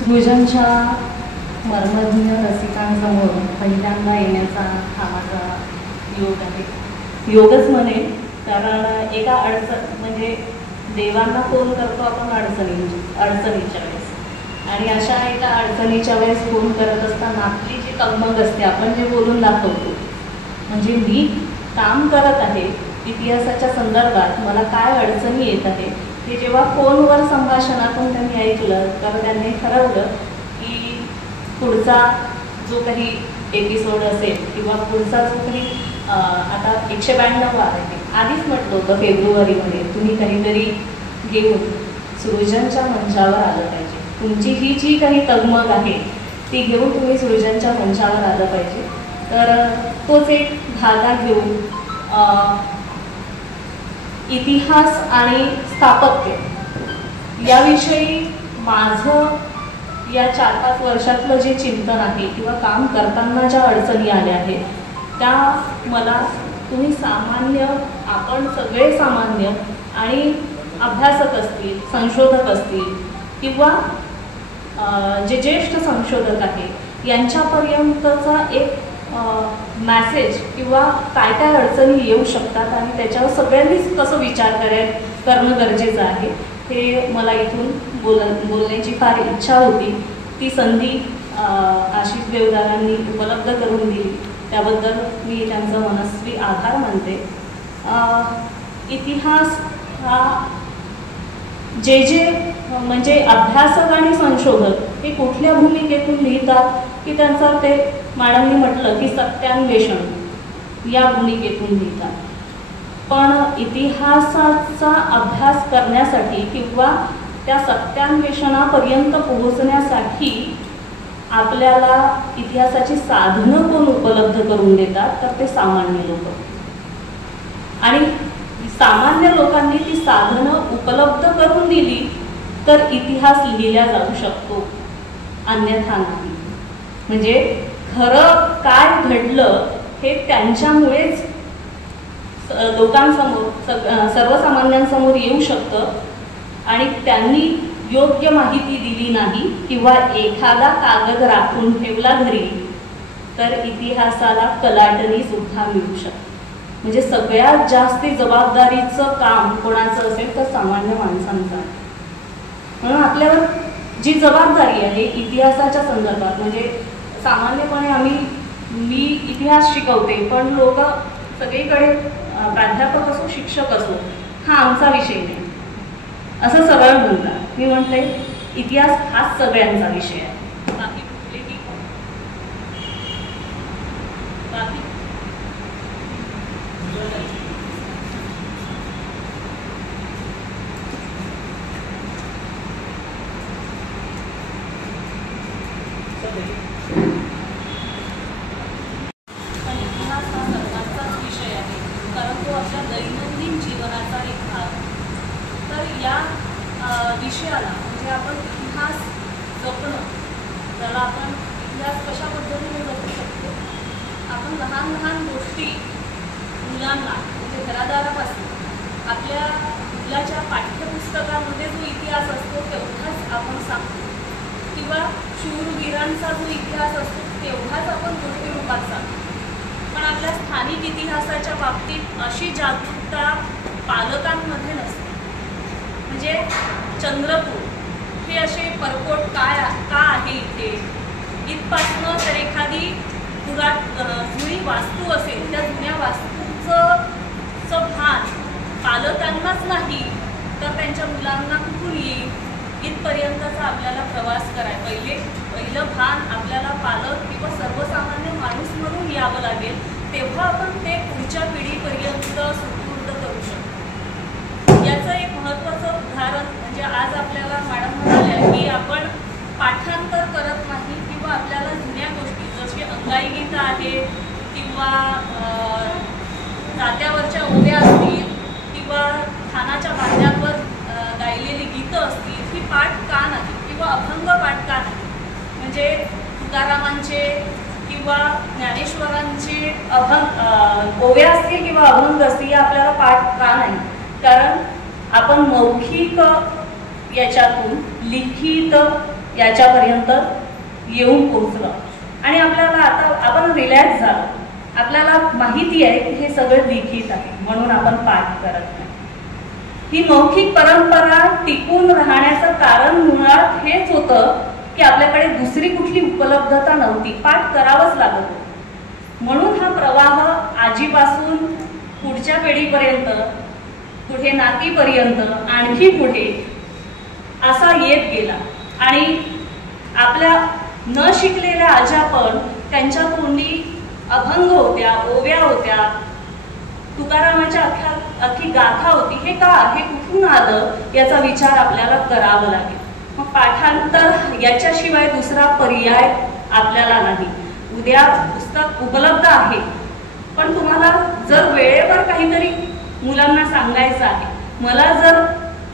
सृजनच्या मर्मज्ञ रसिकांसमोर पहिल्यांदा येण्याचा हा माझा योग आहे. योगच म्हणेल, कारण एका म्हणजे देवांना फोन करतो आपण अडचणीच्या वेळेस, आणि अशा एका अडचणीच्या वेळेस फोन करत असताना आपली जी कमक असते, आपण जे बोलून दाखवतो, म्हणजे मी काम करत आहे इतिहासाच्या संदर्भात, मला काय अडचणी येत आहे हे जेव्हा फोनवर संभाषणातून त्यांनी ऐकलं, तर त्यांनी ठरवलं की पुढचा जो काही एपिसोड असेल किंवा पुढचा जो काही आता 192 आहे, आधीच म्हटलं होतं फेब्रुवारीमध्ये तुम्ही काहीतरी घेऊन सृजनच्या मंचावर आलं पाहिजे. तुमची ही जी काही तगमग आहे ती घेऊन तुम्ही सृजनच्या मंचावर आलं पाहिजे. तर तोच एक धागा घेऊन इतिहास आणि स्थापत्य याविषयी माझं या 4-5 वर्षातलं जे चिंतन आहे किंवा काम करताना ज्या अडचणी आल्या आहेत त्या मला तुम्ही सामान्य, आपण सगळे सामान्य आणि अभ्यासक असतील, संशोधक असतील किंवा जे ज्येष्ठ संशोधक आहे यांच्यापर्यंतचा एक मॅसेज किंवा काय काय अडचणी येऊ शकतात आणि त्याच्यावर सगळ्यांनीच कसं विचार करणं गरजेचं आहे हे मला इथून बोलण्याची फार इच्छा होती. ती संधी आशिष देवदारांनी उपलब्ध करून दिली, त्याबद्दल मी त्यांचं मनस्वी आभार मानते. इतिहास हा जे म्हणजे अभ्यासक आणि संशोधक हे कुठल्या भूमिकेतून लिहितात की त्यांचं ते मॅडमनी म्हटलं की सत्यान्वेषण या भूमिकेतून लिहितात. पण इतिहासाचा अभ्यास करण्यासाठी किंवा त्या सत्यान्वेषणापर्यंत पोहोचण्यासाठी आपल्याला इतिहासाची साधनं कोण उपलब्ध करून देतात, तर ते सामान्य लोक. आणि सामान्य लोकांनी ती साधनं उपलब्ध करून दिली तर इतिहास लिहिला जाऊ शकतो, अन्यथा नाही. म्हणजे खरं काय घडलं हे त्यांच्यामुळेच लोकांसमोर, सर्वसामान्यांसमोर येऊ शकतं. आणि त्यांनी योग्य माहिती दिली नाही किंवा एखादा कागद राखून ठेवला घरी तर इतिहासाला कलाटणी सुद्धा मिळू शकते. म्हणजे सगळ्यात जास्ती जबाबदारीचं काम कोणाचं असेल तर सामान्य माणसांचं. म्हणून आपल्यावर जी जबाबदारी आहे इतिहासाच्या संदर्भात, म्हणजे सामान्यपणे मी इतिहास शिकवते, पण लोक सगळीकडे प्राध्यापक असो, शिक्षक असो, हा आमचा विषय नाही असं सरळ बोलतात. मी म्हटले इतिहास हाच सगळ्यांचा विषय आहे. बाकी कुठलेही इतिहास हा सर्वांचाच विषय आहे, कारण तो आपल्या दैनंदिन जीवनाचा एक भाग. तर या विषयाला म्हणजे आपण इतिहास जपणं, त्याला आपण इतिहास कशा पद्धतीने जपू शकतो. आपण लहान लहान गोष्टी मुलांना म्हणजे घरादारापासून आपल्या मुलाच्या पाठ्यपुस्तकामध्ये जो इतिहास असतो तेवढाच आपण सांगतो, किंवा शूरवीरांचा जो इतिहास असतो तेवढाच आपण गोष्टी रूपात सांगतो. पण आपल्या स्थानिक इतिहासाच्या बाबतीत अशी जागरूकता पालकांमध्ये नसते. म्हणजे चंद्रपूर हे असे परकोट का आहे इथे, इथपासनं तर एखादी जुनी वास्तू असेल त्या जुन्या वास्तूचं भान पालकांनाच नाही तर त्यांच्या मुलांना कुठून येईल, इथपर्यंतचा आपल्याला प्रवास करायला पहिलं भान आपल्याला पालक किंवा सर्वसामान्य माणूस म्हणून यावं लागेल, तेव्हा आपण ते पुढच्या पिढीपर्यंत सुपूर्द करू शकतो. याचं एक महत्त्वाचं उदाहरण म्हणजे आज आपल्याला मॅडम म्हणाल्या की आपण पाठांतर करत नाही किंवा आपल्याला जुन्या गोष्टी जसे अंगाई गीतं आहेत किंवा जात्यावरच्या ओव्या असतील किंवा खानाच्या बांध्यांवर गायलेली गीतं असतील, ही पाठ का नाही किंवा अभंग पाठ का नाही. म्हणजे तुकारामांचे किंवा ज्ञानेश्वरांचे ओव्या असतील किंवा अभंग असतील आपल्याला पाठ का नाही, कारण आपण मौखिक याच्यातून लिखित याच्यापर्यंत येऊन पोहोचलं आणि आपल्याला आता आपण रिलॅक्स झालो. आपल्याला माहिती आहे की हे सगळं लिखित आहे म्हणून आपण पाठ करत नाही. ही मौखिक परंपरा टिकून राहण्याचं कारण मुळात हेच होतं की आपल्याकडे दुसरी कुठली उपलब्धता नव्हती, पाठ करावंच लागत होतं. म्हणून हा प्रवाह आजीपासून पुढच्या पिढीपर्यंत, पुढे नातीपर्यंत, आणखी पुढे असा येत गेला. आणि आपल्या न शिकलेल्या आज्या पण त्यांच्या तोंडी अभंग होत्या, ओव्या होत्या, तुकारामाच्या अख्खी गाथा होती. हे का, हे कुठून आलं याचा विचार आपल्याला करावा लागेल. मग पाठांतर याच्याशिवाय दुसरा पर्याय आपल्याला नाही. उद्या पुस्तक उपलब्ध आहे, पण तुम्हाला जर वेळेवर काहीतरी मुलांना सांगायचं आहे. मला जर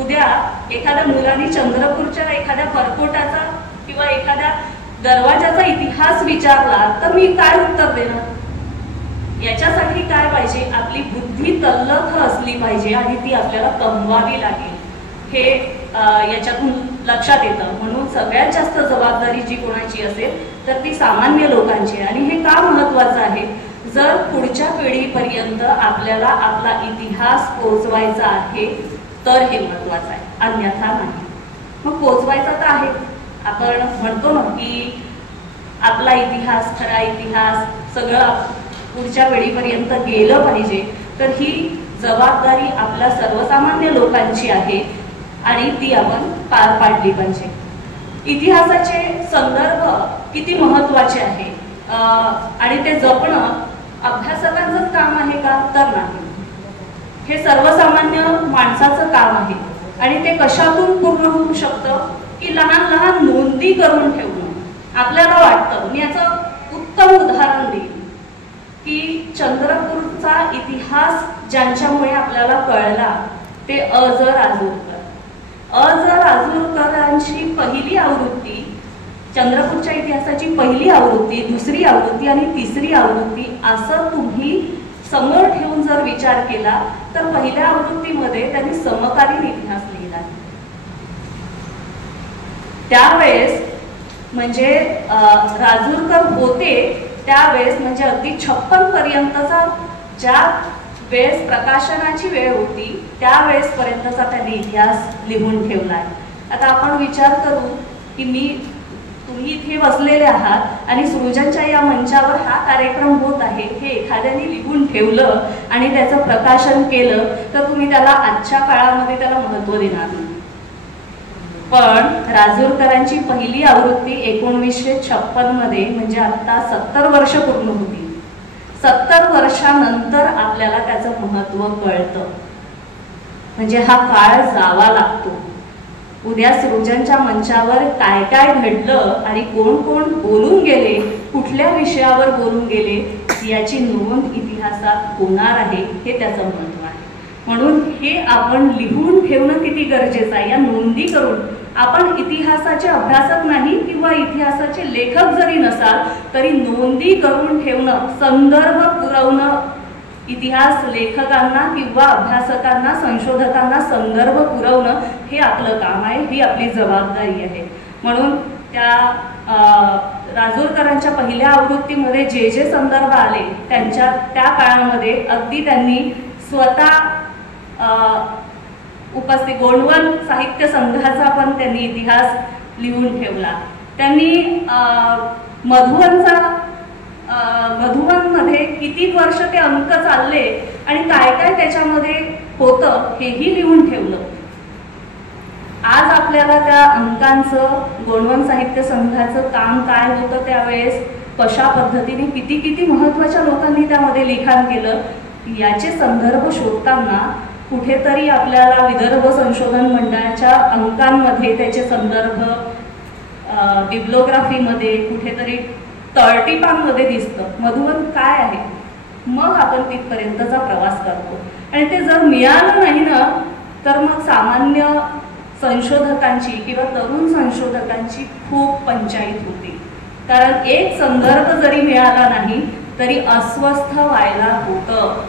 उद्या एखाद्या मुलांनी चंद्रपूरच्या एखाद्या परकोटाचा किंवा एखाद्या दरवाजाचा इतिहास विचारला तर मी काय उत्तर देणार? याच्यासाठी काय पाहिजे? आपली बुद्धी तल्लख असली पाहिजे आणि ती आपल्याला कमवावी लागेल. हे याच्यातून लक्षात येतं. म्हणून सगळ्यात जास्त जबाबदारी जी कोणाची असेल तर ती सामान्य लोकांची. आणि हे का महत्वाचं आहे? जर पुढच्या पिढीपर्यंत आपल्याला आपला इतिहास पोहोचवायचा आहे तर हे महत्वाचं आहे, अन्यथा नाही. मग पोहोचवायचा तर आहे. आपण म्हणतो ना की आपला इतिहास, खरा इतिहास सगळं पुढच्या पिढीपर्यंत गेलं पाहिजे. तर ही जबाबदारी आपल्या सर्वसामान्य लोकांची आहे आणि ती आपण पार पाडली पाहिजे. इतिहासाचे संदर्भ किती महत्वाचे आहे आणि ते जपणं अभ्यासकांचंच काम आहे का? तर नाही. हे सर्वसामान्य माणसाचं काम आहे. आणि ते कशातून पूर्ण होऊ शकतं की लहान लहान नोंदी करून ठेवणं. आपल्याला वाटतं, मी याचं उत्तम उदाहरण देईन की चंद्रपूरचा इतिहास ज्यांच्यामुळे आपल्याला कळला ते अ.ज. राजूरकर. अ.ज. राजूरकरांची पहिली आवृत्ती, चंद्रपूरच्या इतिहासाची पहिली आवृत्ती, दुसरी आवृत्ती आणि तिसरी आवृत्ती असं तुम्ही समोर ठेवून जर विचार केला तर पहिल्या आवृत्तीमध्ये त्यांनी समकालीन इतिहास लिहिला. त्यावेळेस म्हणजे राजूरकर होते त्यावेळेस म्हणजे अगदी 56 पर्यंतचा ज्या वेळेस प्रकाशनाची वेळ होती त्यावेळेस पर्यंतचा त्यांनी इतिहास लिहून ठेवलाय. आता आपण विचार करू की तुम्ही इथे बसलेले आहात आणि सृजनच्या या मंचावर हा कार्यक्रम होत आहे, हे एखाद्याने लिहून ठेवलं आणि त्याचं प्रकाशन केलं तर तुम्ही त्याला आजच्या काळामध्ये त्याला महत्त्व देणार नाही. पण राजूरकरांची पहिली आवृत्ती 1956 मध्ये म्हणजे आता 70 वर्ष पूर्ण होती. 70 वर्षानंतर आपल्याला त्याचं महत्त्व कळतं. म्हणजे हा काळ जावा लागतो. उद्या सृजनच्या मंचावर काय काय घडलं आणि कोण कोण बोलून गेले, कुठल्या विषयावर बोलून गेले याची नोंद इतिहासात होणार आहे. हे त्याचं महत्त्व आहे. म्हणून हे आपण लिहून ठेवणं किती गरजेचं आहे. या नोंदी करून आपण इतिहासाचे अभ्यासक नाही किंवा इतिहासाचे लेखक जरी नसाल तरी नोंदी करून ठेवणं, संदर्भ पुरवणं, इतिहास लेखकांना किंवा अभ्यासकांना, संशोधकांना संदर्भ पुरवणं हे आपलं काम आहे, ही आपली जबाबदारी आहे. म्हणून त्या राजूरकरांच्या पहिल्या आवृत्तीमध्ये जे जे संदर्भ आले त्या काळामध्ये अगदी त्यांनी स्वतः उपस्थित गोंडवन साहित्य संघाचा पण त्यांनी इतिहास लिहून ठेवला. त्यांनी मधुवनमध्ये किती वर्ष ते अंक चालले आणि काय काय त्याच्यामध्ये होतं हेही लिहून ठेवलं. आज आपल्याला त्या अंकांचं, गोंडवन साहित्य संघाचं काम काय होतं त्यावेळेस, कशा पद्धतीने किती किती महत्त्वाच्या लोकांनी त्यामध्ये लिखाण केलं याचे संदर्भ शोधताना कुठेतरी आपल्याला विदर्भ संशोधन मंडळाच्या अंकांमध्ये त्याचे संदर्भ, बिब्लोग्राफीमध्ये, कुठेतरी तळटीपांमध्ये दिसतं मधुवन काय आहे. मग आपण तिथपर्यंतचा प्रवास करतो आणि ते जर मिळालं नाही ना तर मग सामान्य संशोधकांची किंवा तरुण संशोधकांची खूप पंचायत होती. कारण एक संदर्भ जरी मिळाला नाही तरी अस्वस्थ व्हायला होतं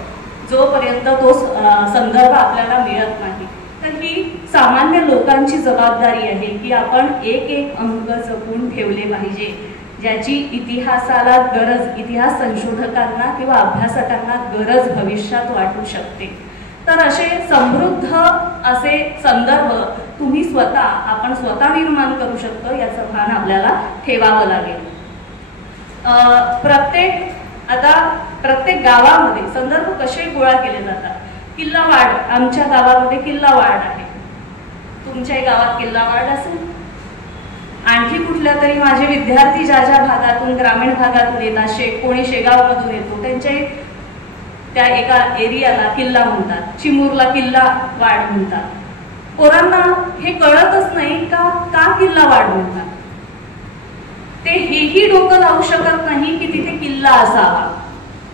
जोपर्यंत तो संदर्भ आपल्याला मिळत नाही. तर ही सामान्य लोकांची जबाबदारी आहे की आपण एक एक अंक जपून ठेवले पाहिजे, ज्याची इतिहासाला गरज, इतिहास संशोधकांना किंवा अभ्यासकांना गरज भविष्यात वाटू शकते. तर असे समृद्ध असे संदर्भ तुम्ही आपण स्वतः निर्माण करू शकतो, याचं भान आपल्याला ठेवावं लागेल. प्रत्येक गावामध्ये संदर्भ कसे गोळा केले जातात. किल्लावाड, आमच्या गावामध्ये किल्लावाड आहे, तुमच्याही गावात किल्लावाड असेल. आणखी कुठल्या तरी माझे विद्यार्थी ज्या ज्या भागातून, ग्रामीण भागातून येतात, कोणी शेगावमधून येतो, त्यांचे त्या एका एरियाला किल्ला म्हणतात, चिमूरला किल्ला वाड म्हणतात. पोरांना हे कळतच नाही का किल्लावाड म्हणतात. ते हेही डोकं लावू शकत नाही की तिथे किल्ला असावा,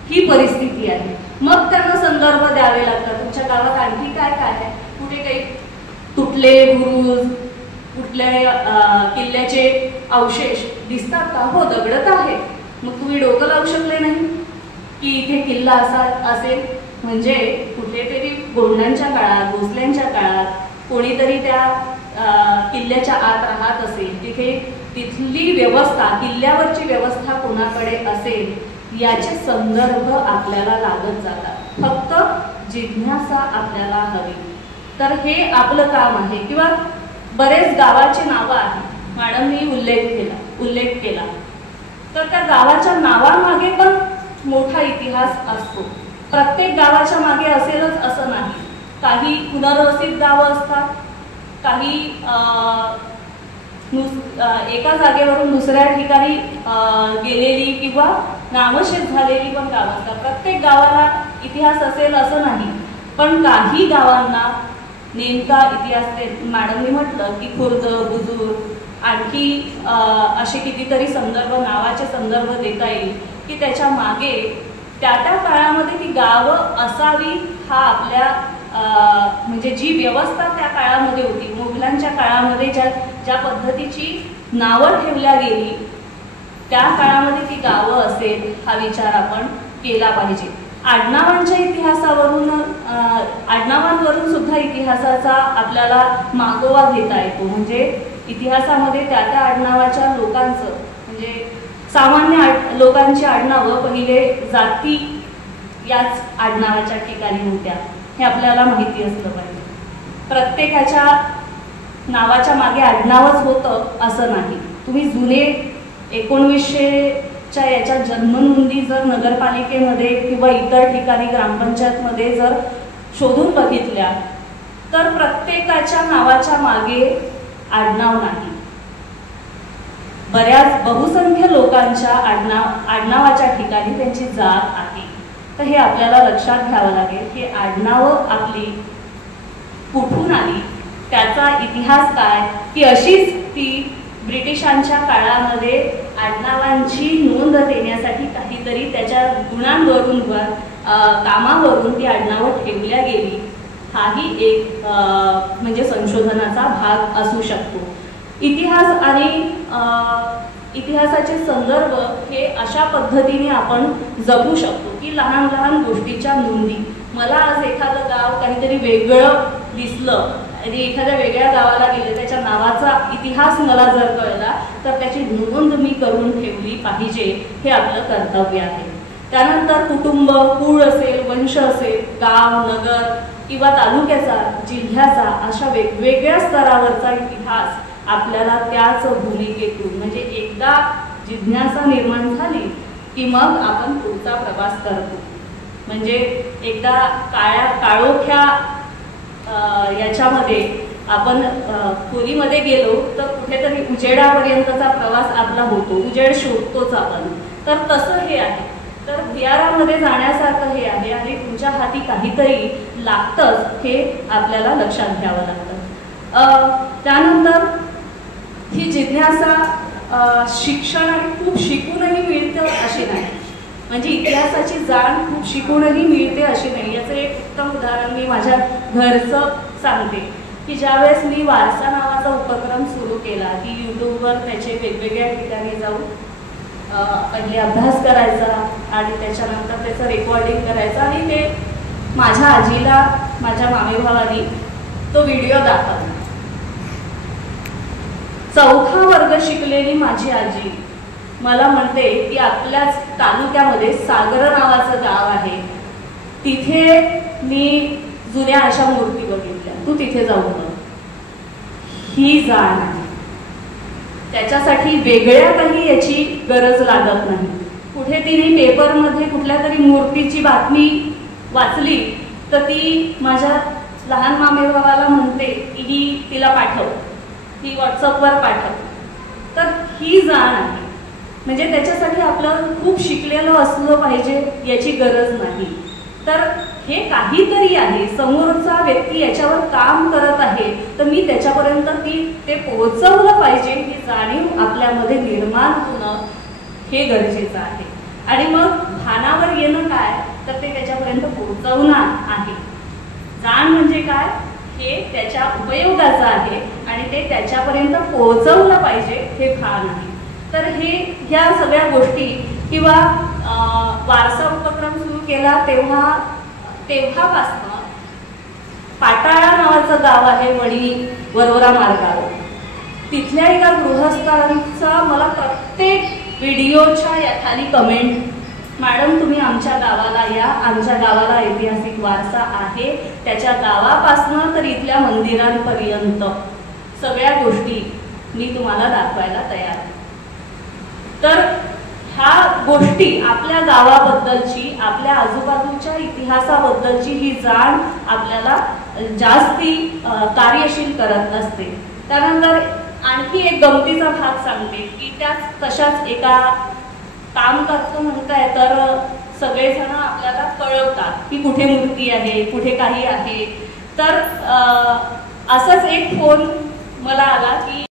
ही परिस्थिती आहे. मग त्यांना संदर्भ द्यावे लागतात. तुमच्या गावात आणखी काय काय आहे, कुठे काही तुटलेले बुरुज, कुठल्या किल्ल्याचे अवशेष दिसतात का? हो, दगडत आहे. मग तुम्ही डोकं लावू शकले नाही की इथे किल्ला असेल. म्हणजे कुठेतरी गोंडांच्या काळात, भोसल्यांच्या काळात कोणीतरी त्या किल्ल्याच्या आत राहत असेल, तिथली व्यवस्था, किल्ल्यावरची व्यवस्था कोणाकडे असेल, याचे संदर्भ आपल्याला लागत जातात. फक्त जिज्ञासा आपल्याला हवी. तर हे आपलं काम आहे. किंवा बरेच गावाचे नावं आहेत, मॅडमनी उल्लेख केला. तर त्या गावाच्या नावामागे पण मोठा इतिहास असतो. प्रत्येक गावाच्या मागे असेलच असं नाही. काही पुनर्वसित गावं असतात, काही एका जागेवरून दुसऱ्या ठिकाणी गेलेली किंवा नामशेष झालेली पण गावं असतात. प्रत्येक गावाला इतिहास असेल असं नाही, पण काही गावांना नेमका इतिहास. मॅडमनी म्हटलं की खुर्द, बुजूर, आणखी असे कितीतरी नावाचे संदर्भ देता येईल की त्याच्या मागे त्या काळामध्ये ती गावं असावी, हा आपल्या म्हणजे जी व्यवस्था त्या काळामध्ये होती, मुघलांच्या काळामध्ये ज्या पद्धतीची नावं ठेवल्या गेली, त्या काळामध्ये ती गावं असेल, हा विचार आपण केला पाहिजे. आडनावांच्या आडनावांवरून सुद्धा इतिहासाचा आपल्याला मागोवा घेता येतो. म्हणजे इतिहासामध्ये त्या आडनावाच्या लोकांचं, म्हणजे सामान्य लोकांची आडनावं पहिले जाती याच आडनावाच्या ठिकाणी होत्या, हे आपल्याला माहिती असलं पाहिजे. प्रत्येकाच्या नावाच्या मागे आडनावच होतं असं नाही. तुम्ही जुने 1900च्या याच्या जन्मनोंदी जर नगरपालिकेमध्ये किंवा इतर ठिकाणी ग्रामपंचायतमध्ये जर शोधून बघितल्या, तर प्रत्येकाच्या नावाच्या मागे आडनाव नाही. बऱ्याच बहुसंख्य लोकांच्या आडनावाच्या ठिकाणी त्यांची जात आहे. तर हे आपल्याला लक्षात घ्यावं लागेल की आडनावं आपली कुठून आली, त्याचा इतिहास काय, की अशीच ती ब्रिटिशांच्या काळामध्ये आडनावांची नोंद देण्यासाठी काहीतरी त्याच्या गुणांवरून कामावरून ती आडनावं ठेवल्या गेली, हाही एक म्हणजे संशोधनाचा भाग असू शकतो. इतिहास आणि इतिहासाचे संदर्भ हे अशा पद्धतीने आपण जपू शकतो की लहान लहान गोष्टीच्या नोंदी. मला आज एखादं गाव काहीतरी वेगळं दिसलं आणि एखाद्या वेगळ्या गावाला गेले, त्याच्या नावाचा इतिहास मला जर कळला, तर त्याची नोंद मी करून ठेवली पाहिजे, हे आपलं कर्तव्य आहे. त्यानंतर कुटुंब, कुळ असेल, वंश असेल, गाव, नगर किंवा तालुक्याचा, जिल्ह्याचा, अशा वेगवेगळ्या स्तरावरचा इतिहास आपल्याला त्याच भूमिकेतून, म्हणजे एकदा जिज्ञासा निर्माण झाली की मग आपण पुढचा प्रवास करतो. म्हणजे एकदा काळोख्या याच्यामध्ये आपण खोलीमध्ये गेलो तर कुठेतरी उजेडापर्यंतचा प्रवास आपला होतो, उजेड शोधतोच आपण. तर तसं हे आहे. तर भुयारामध्ये जाण्यासारखं हे आहे आणि तुमच्या हाती काहीतरी लागतंच, हे आपल्याला लक्षात घ्यावं लागतं. त्यानंतर ही जिज्ञासा शिक्षण आणि खूप शिकूनही मिळतं अशी नाही, म्हणजे इतिहासाची जाण खूप शिकूनही मिळते अशी नाही. याचं एक उत्तम उदाहरण मी माझ्या घरचं सांगते की ज्यावेळेस मी वारसा नावाचा उपक्रम सुरू केला की यूट्यूबवर त्याचे वेगवेगळ्या ठिकाणी जाऊन पहिले अभ्यास करायचा आणि त्याच्यानंतर त्याचं रेकॉर्डिंग करायचं आणि ते माझ्या आजीला माझ्या मामेभावानी तो व्हिडिओ दाखवला. 4था वर्ग शिकलेली माझी आजी मला म्हणते की आपल्याच तालुक्यामध्ये सागर नावाचं गाव आहे, तिथे मी जुन्या अशा मूर्ती बघितल्या, तू तिथे जाऊन बघ. ही जाण आहे. त्याच्यासाठी वेगळ्या काही याची गरज लागत नाही. कुठे तिने पेपरमध्ये कुठल्या तरी मूर्तीची बातमी वाचली तर ती माझ्या लहान मामे भावाला म्हणते की ही तिला पाठव, ती व्हॉट्सअपवर पाठव. तर ही जाण आहे. म्हणजे त्याच्यासाठी आपलं खूप शिकलेलं असलं पाहिजे याची गरज नाही. तर हे काहीतरी आहे, समोरचा व्यक्ती याच्यावर काम करत आहे तर मी त्याच्यापर्यंत ते पोहोचवलं पाहिजे ही जाणीव आपल्यामध्ये निर्माण होणं हे गरजेचं आहे. आणि मग भानावर येणं काय तर ते त्याच्यापर्यंत पोहोचवणं आहे. जाण म्हणजे काय, हे त्याच्या उपयोगाचं आहे आणि ते त्याच्यापर्यंत पोहोचवलं पाहिजे हे भान आहे. तर ह्या सगळ्या गोष्टी किंवा वारसा उपक्रम सुरू केला तेव्हापासून पाटाळा नावाचं गाव आहे वणी वरोरा मार्गावर, तिथल्या एका गृहस्थांचा मला प्रत्येक व्हिडिओच्या या खाली कमेंट, मॅडम तुम्ही आमच्या गावाला या, आमच्या गावाला ऐतिहासिक वारसा आहे, त्याच्या गावापासनं तर इथल्या मंदिरांपर्यंत सगळ्या गोष्टी मी तुम्हाला दाखवायला तयार आहे. तर ह्या गोष्टी आपल्या गावाबद्दलची, आपल्या आजूबाजूच्या इतिहासाबद्दलची ही जाण आपल्याला जास्ती कार्यशील करत असते. त्यानंतर आणखी एक गमतीचा भाग सांगते की त्याच तशाच एका काम करतो म्हणताय तर सगळेजण आपल्याला कळवतात की कुठे मूर्ती आहे, कुठे काही आहे. तर असंच एक फोन मला आला की